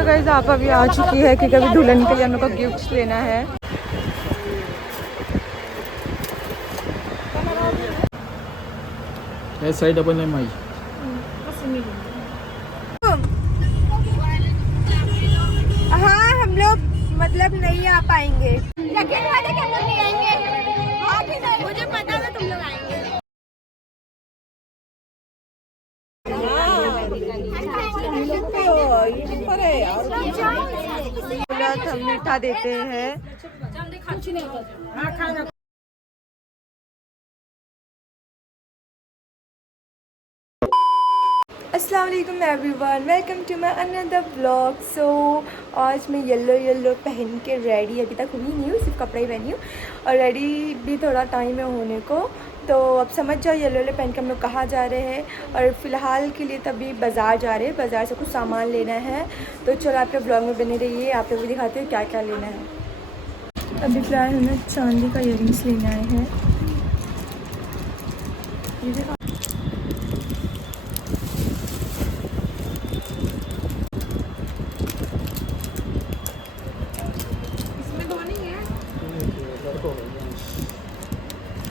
तो गाइस आप अभी आ चुकी है क्योंकि अभी दुल्हन के लिए मेरे को गिफ्ट्स लेना है। साइड अपन नहीं माई हाँ हम लोग मतलब नहीं आ पाएंगे। मुझे पता है तुम लोग आएंगे। हम मीठा देते हैं। अस्सलाम वालेकुम everyone, welcome to my another vlog. So आज मैं येलो पहन के रेडी अभी तक हुई नहीं हूँ, सिर्फ कपड़े ही पहनी हूँ और रेडी भी थोड़ा टाइम है होने को। तो अब समझ जाओ येलो पहन के हम लोग कहाँ जा रहे हैं। और फ़िलहाल के लिए तभी बाज़ार जा रहे हैं, बाज़ार से कुछ सामान लेना है। तो चलो आपके ब्लॉग में बने रहिए, आप लोग भी दिखाते हो क्या क्या लेना है। अभी फ़िलहाल हमें चांदी का इयररिंग्स लेने आए हैं।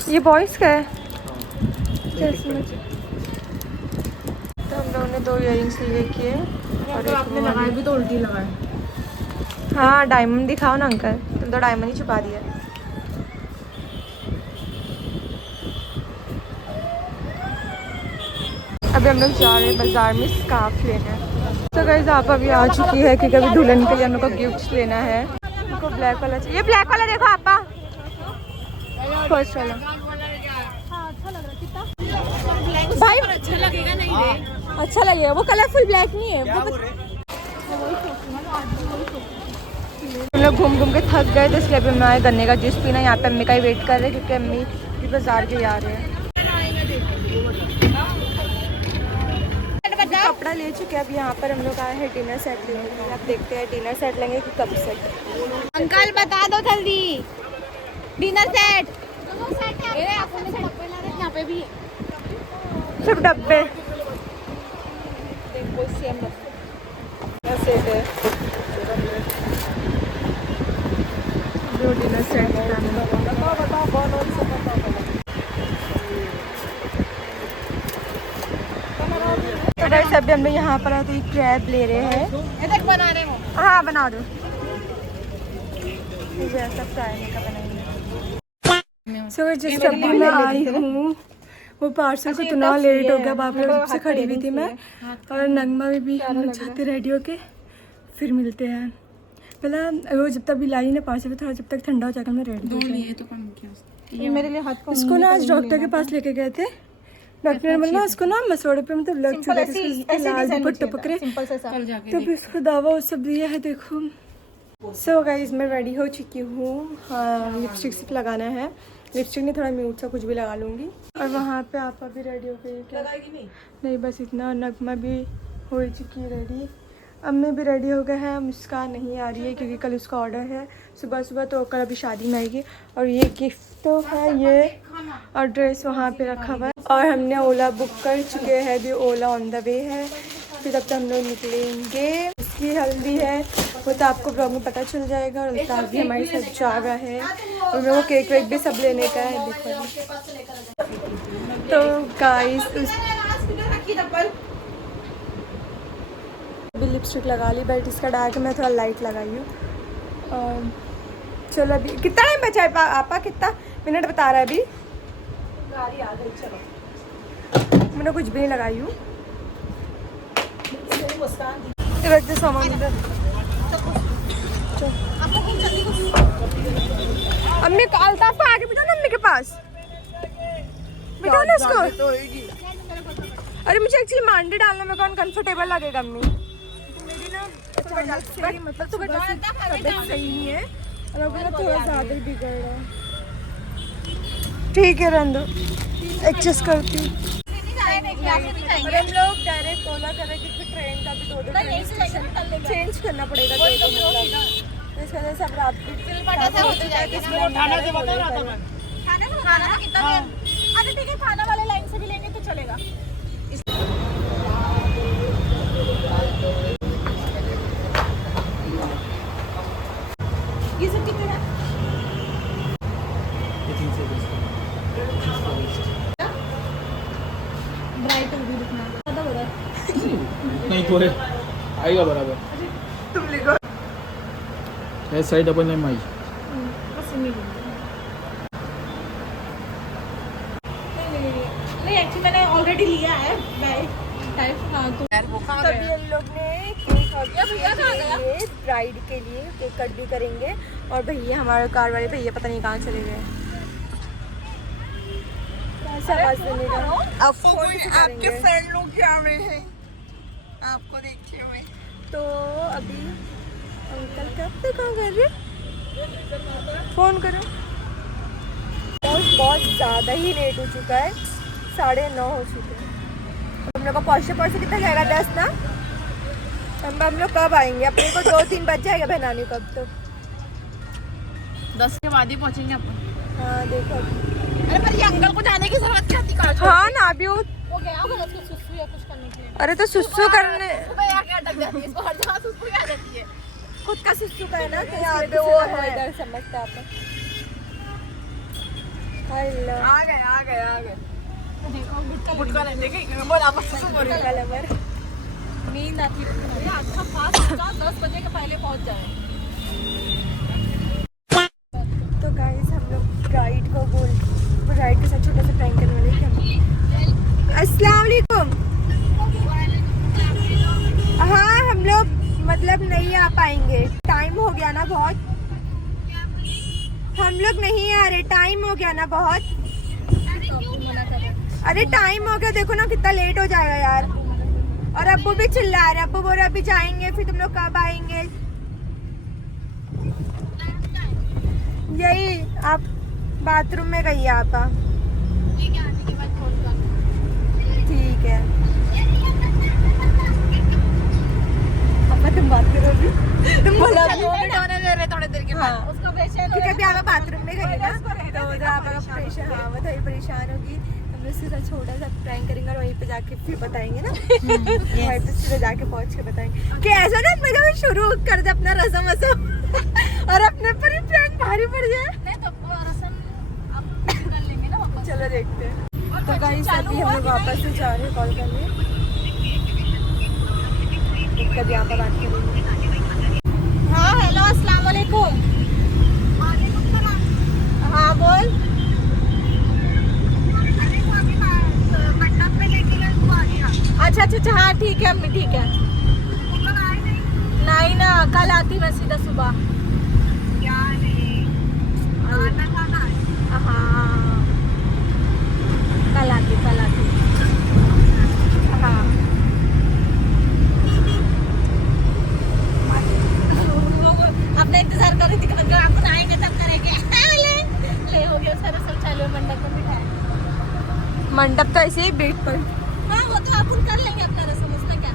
ये बॉयज़ का है। तो हम लोगों ने 2 इयररिंग्स लिए किए और आपने लगाए भी तो उल्टी लगाए। हाँ डायमंड दिखाओ ना अंकल, तुम तो डायमंड ही छुपा दिया। अभी हम लोग जा रहे हैं बाज़ार में स्कार्फ लेने। तो गाइस आप अभी आ चुकी है क्योंकि अभी दुल्हन के लिए मेरे को गिफ्ट्स लेना है। मेरे को ब्लैक वाला चाहिए। ये ब्लैक वाला देखो आपा, फर्स्ट वाला। भाई अच्छा लगेगा नहीं रे? अच्छा लगेगा, वो कलरफुल ब्लैक नहीं है वो। हम लोग घूम घूम के थक गए, तो इसलिए अभी मैं आए गन्ने का जूस पीना। यहाँ पे अम्मी का ही वेट कर रहे हैं क्योंकि अम्मी भी बाजार के आ रहे हैं। कपड़ा ले चुके हैं। अब यहाँ पर हम लोग आए हैं डिनर सेट लेने के लिए। आप देखते हैं डिनर सेट लेंगे कि कप सेट। अंकल बता दो जल्दी। डिनर सेट यहाँ पे भी सब डब्बे देखो सेम सेट है। जो डिनर सेट तो गाइस अभी हम लोग यहाँ पर तो एक क्रैब ले रहे हैं। बना रहे हो? हाँ बना दो, ऐसा फ्राई का बनाएंगे। सो जिस डब्बे में आई हूँ वो पार्सल को इतना लेट हो गया। बाप रे जब से खड़ी हुई थी मैं और नगमा भी हम लोग जाते रेडी होके फिर मिलते हैं। पहले वो जब तक भी लाई ना पार्सल थोड़ा जब तक ठंडा हो जाएगा मैं रेडी ये मेरे लिए हाथ उसको ना आज डॉक्टर के पास लेके गए थे। डॉक्टर ने बोला उसको ना मसोड़े पे मतलब लग चुका है, लाल दुपट्टे पकड़े तो फिर उसको दवा वो सब दिया है। देखो सो गाइस मैं रेडी हो चुकी हूँ। हाँ लिपस्टिक सिर्फ लगाना है, लिपस्टिक नहीं थोड़ा म्यूट सा कुछ भी लगा लूँगी। और वहाँ पे आप अभी रेडी हो गई क्या? नहीं बस इतना। नगमा भी हो चुकी है रेडी, अम्मी भी रेडी हो गए हैं। मुस्कान नहीं आ रही है क्योंकि कल उसका ऑर्डर है सुबह, तो कल अभी शादी में आएगी। और ये गिफ्ट तो है ये, और ड्रेस वहाँ पे रखा हुआ है। और हमने ओला बुक कर चुके हैं, अभी ओला ऑन द वे है। फिर तब तक हम लोग निकलेंगे। इसकी हल्दी है वो तो आपको ब्लॉग में पता चल जाएगा। और अल्ताफ भी हमारे साथ जा रहा है और मेरे को केक वेक भी सब लेने का है। देखो तो गाइस अभी लिपस्टिक लगा ली, बट इसका डार्क मैं थोड़ा लाइट लगाई हूँ। और चलो अभी कितना टाइम बचा है आपा, कितना मिनट बता रहा है अभी? गाड़ी आ गई। चलो मैंने कुछ भी नहीं लगाई हूँ। सामान इधर अम्मी अल्ताफ को आगे बिठा ना, अम्मी के पास बिठा ना उसको। अरे मुझे एक्चुअली मांडी डालने में कौन कंफर्टेबल लगेगा अम्मी। मेरी ना मतलब तो तबीयत सही नहीं है और अब थोड़ा ज़्यादा ही बिगड़ रहा है। ठीक है रंदो एडजस्ट करती हूँ। हम लोग डायरेक्ट ओला करेंगे क्योंकि ट्रेन का भी 2 चेंज करना पड़ेगा। इस वजह से अब रात की खाना कितना? अरे ठीक है खाना वाले लाइन से भी लेंगे तो चलेगा। ब्राइट भी दिखना ज़्यादा बड़ा नहीं थोड़े आएगा बराबर. तुम लिखो. या साइड अपन नाही माई. बस नहीं एक्चुअली मैंने ऑलरेडी लिया है बैग टाइप. हाँ तो तभी हम लोग ने केक ब्राइड के लिए केक कट भी करेंगे. और भैया हमारे कार वाले भैया पता नहीं कहाँ चले गए. कैसा आवाज देने का अब आपके फ्रेंड लोग जा रहे हैं आपको देखते हुए. तो अभी अंकल कब तक कहाँ कर रहे. फोन करो. बहुत ज़्यादा ही लेट हो चुका है. 9:30 हो चुके हैं. हम लोग का पहुँचते कितना जाएगा 10 ना. हम लोग कब आएंगे. अपने को 2-3 बज जाएगा बहनानी कब तो. 10 के बाद ही पहुंचेंगे अपन. हाँ देखो. अरे पर ये अंकल को जाने की जरूरत क्या थी. हाँ ना अभी वो गया होगा उसको सुसु या कुछ करने के लिए. अरे तो सुसु करने सुबह आके अटक जाती है इसको. हर जगह सुसु आ जाती है. खुद का सुसु का है ना. तो यहाँ पे वो है इधर समझते आप. हेलो आ गए देखो गुटका लेने के बोला बस सुसु बोल रही है. कलर नींद आती है. अच्छा फास्ट होगा 10 बजे के पहले पहुंच जाए. तो गाइस हम लोग ब्राइड के साथ छोटा सा प्रैंक करने वाले हैं. अस्सलाम वालेकुम. हाँ हम लोग मतलब नहीं आ पाएंगे. टाइम हो गया ना बहुत. हम लोग नहीं आ रहे. टाइम हो गया ना बहुत. अरे टाइम हो गया देखो ना कितना लेट हो जाएगा यार. और अब्बू भी चिल्ला रहे. अब्बू बोल रहे अभी जाएंगे फिर तुम लोग कब आएंगे. यही आप बाथरूम में गई आप. ठीक है. अब तुम बात करो अभी. तुम बोला थोड़ी देर के बाद उसका पेशेंट क्योंकि अभी आप बाथरूम में गई ना तो उधर आपका परेशान. हाँ वो थोड़ी परेशान होगी. हम लोग सीधा छोटा सा प्रैंक करेंगे और वहीं पे जाके फिर बताएंगे ना. वहीं पे सीधा जाके पहुंच के बताएंगे कि ऐसा ना मतलब शुरू कर दे अपना रसम और अपने पर ही प्रैंक भारी पड़ जाए. चलो देखते हैं. तो गाइस अभी हम लोग वापस से जा रहे हैं कॉल करने. कभी यहाँ पर बात करेंगे. हाँ हेलो अस्सलाम वालेकुम. हाँ बोल. अच्छा हाँ ठीक है अम्मी ठीक है. नहीं ना कल आती मैं सीधा सुबह. हाँ कल आती. हाँ अपने इंतजार कर रही थी कि मतलब आपको आएंगे तब करेंगे. ले हो गया सारा सब चालू है. मंडप में बिठाया. मंडप तो ऐसे ही बेट पर. हाँ वो तो अपन कर लेंगे अपना रसम उसमें क्या.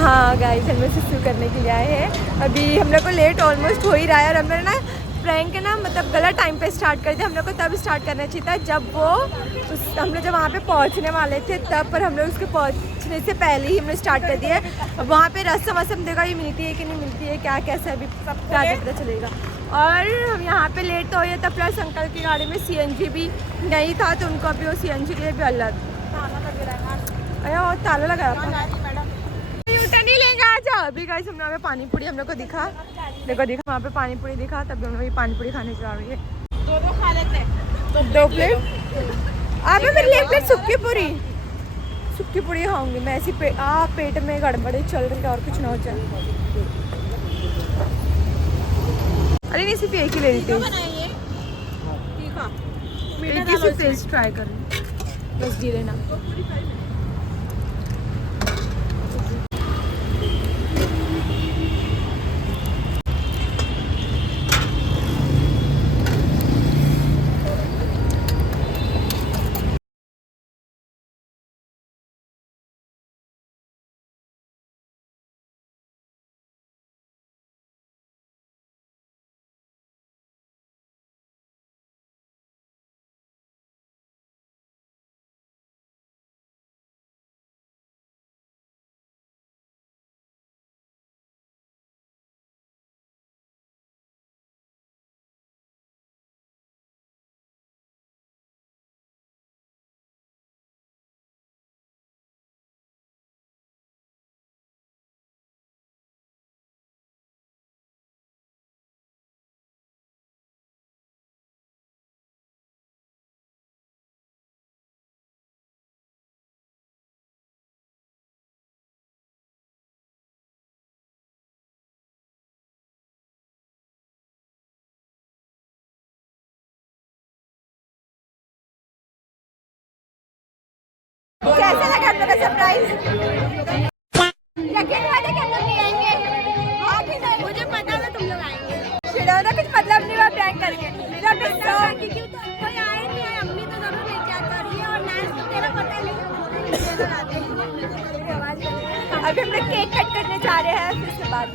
हाँ गाइस हम लोग सुसु करने के लिए आए हैं. अभी हम लोग को लेट ऑलमोस्ट हो ही रहा है. और हम लोग ना प्रैंक ना मतलब गलत टाइम पे स्टार्ट कर दिया. हम लोग को तब स्टार्ट करना चाहिए था जब हम लोग जब वहाँ पे पहुँचने वाले थे तब. पर हम लोग उसके पहुँचने से पहले ही हम लोग स्टार्ट कर दिए. अब वहाँ पे रस्म देखा ये मिलती है कि नहीं मिलती है क्या कैसा अभी सब आगे पता चलेगा. और हम यहाँ पे लेट तो हुए तब प्लस अंकल की गाड़ी में CNG भी नहीं था तो उनको अभी वो CNG के लिए भी अलग. अरे वो ताला लगाया था. नहीं लेंगे आ जाओ. अभी गाइस हम लोग पानी पूरी हम लोग को दिखा. देखो वहाँ पे पानी पूरी दिखा. तब हम लोग पानी पूरी खाने जा रही है. दो खा लेते हैं. 2 प्लेट. अबे मेरे लिए 1 प्लेट सुक्की पूरी खाऊंगी मैं. ऐसी पेट में गड़बड़े चल रही है और कुछ ना हो जाए. अरे नहीं सिर्फ एक ही ले रही थी. बनाइए तीखा एक ही सिर्फ टेस्ट ट्राई कर रही. बस जीरे ना. कैसा लगा आप लोग का सरप्राइज? यकीन वाले कि हम लोग नहीं आएंगे। हाँ कि नहीं? मुझे पता था तुम लोग आएंगे। शिरोना कुछ मतलब नहीं हुआ प्रैंक करके। क्योंकि कोई आए नहीं आए, अम्मी तो जरूर लेके आता रही है और नाच तो तेरा पता है लेकिन अभी हम लोग केक कट करने जा रहे हैं, फिर उसके बाद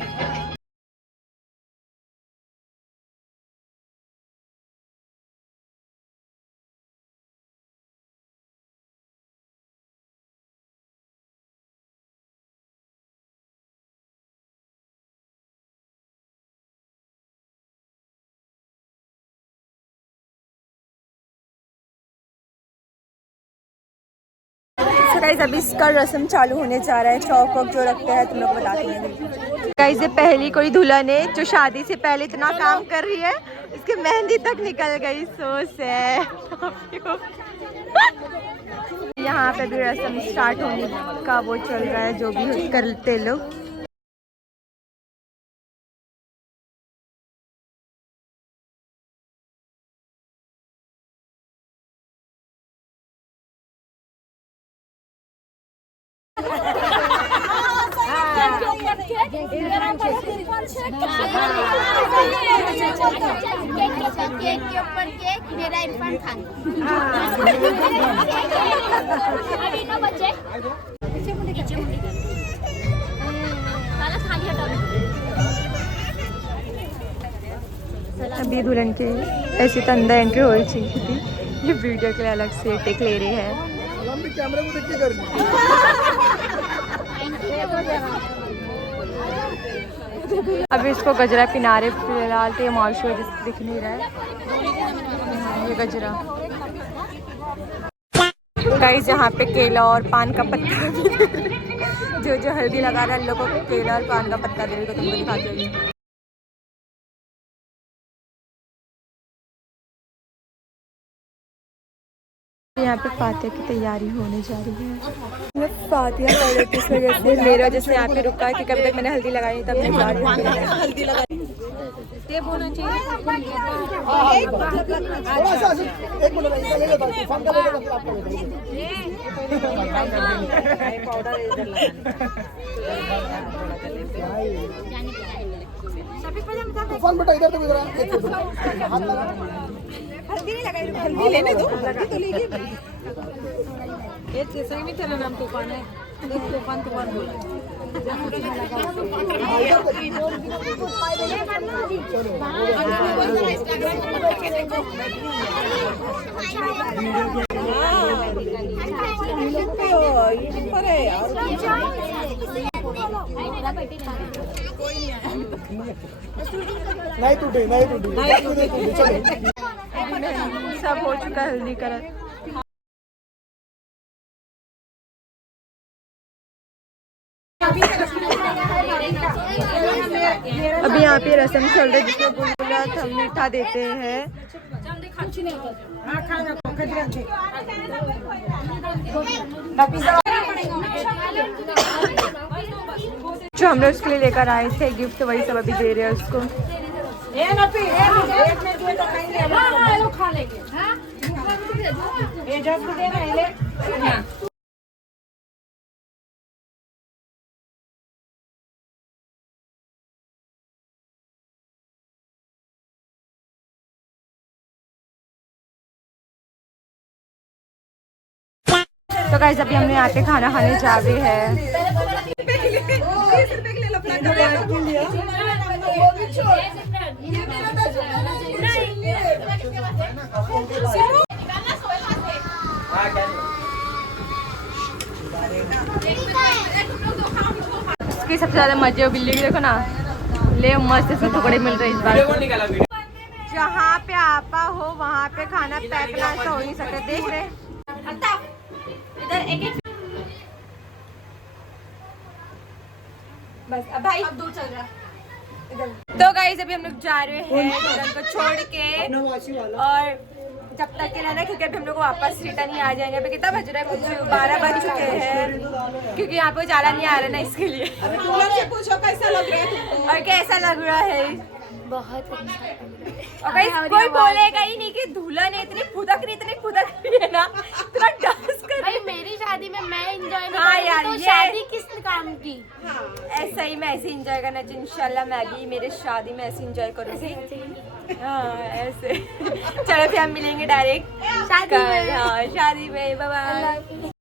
गाइस अभी इसका रस्म चालू होने जा रहा है। चौक वॉक जो रखते हैं तुम लोग बताते हैं। गाइस ये पहली कोई दुल्हन है जो शादी से पहले इतना काम कर रही है, इसकी मेहंदी तक निकल गई। So sad. यहाँ पे भी रस्म स्टार्ट होने का वो चल रहा है, जो भी करते लोग। केक के ऊपर केक, मेरा इरफान खान। अभी 9 बजे पीछे मुड़ी वाला खाली हटा। अभी दुल्हन के ऐसे तो अंदर एंट्री हो चाहिए थी, ये वीडियो के लिए अलग से टेक ले रहे हैं। कैमरे को देख के कर अभी इसको गजरा किनारे फिलहाल तो ये मार्शल दिख नहीं रहा है। ये गजरा गाइस यहाँ पे केला और पान का पत्ता जो हल्दी लगा रहा है, लोगों को केला और पान का पत्ता दे रही है। तुमको दिखाते हैं यहाँ पे फातिया की तैयारी होने जा रही है। मैं फातिया कर रही थी इस वजह से, मेरी वजह से यहाँ पे रुका है क्योंकि अभी तक मैंने हल्दी लगाई नहीं, तब मैं जा रही हूँ हल्दी लगाई। टेप होना चाहिए। हल्दी नहीं लगाई, हल्दी लेने दो, हल्दी तो लीजिए। ये सही में तेरा नाम तूफान है, तूफान तूफान बोला। नहीं टूटे सब हो चुका है हल्दी कलर। अभी यहाँ पे रस्म चल रही है जिसमें गुलगुला मीठा देते हैं। जो हम लोग उसके लिए लेकर आए थे गिफ्ट, वही सब अभी दे रहे हैं उसको। तो गाइस अभी हमने यहाँ पे खाना खाने जा रहे हैं। इसकी सबसे ज्यादा मजे हो बिल्ली देखो ना, ले मस्त से टुकड़े मिल रहे इस बार। जहाँ पे आपा हो वहाँ पे खाना पैक ना हो नहीं सकता, देख रहे बस। अब भाई अब दूर चल रहा। तो गाइस अभी हम लोग जा रहे हैं दुल्हन को छोड़ के, और जब तक के रहना क्योंकि अभी हम लोग वापस रिटर्न ही आ जाएंगे। अभी कितना बज रहा है, कुछ 12 बज चुके हैं क्योंकि यहाँ पे उजाला नहीं आ रहा ना, इसके लिए। अभी दुल्हन से पूछो कैसा लग रहा है और कैसा लग रहा है। बहुत और गाइस कोई बोलेगा ही नहीं कि दुल्हन है इतनी फुदक रही है ना, इतना डांस कर। भाई मेरी शादी में होगी। ऐसा ही मैं ऐसे इंजॉय करना चाहिए इंशाल्लाह। मैं भी मेरे शादी में ऐसे इंजॉय करूँगी। हाँ ऐसे। चलो फिर हम मिलेंगे डायरेक्ट शादी में। हाँ शादी में। Bye bye.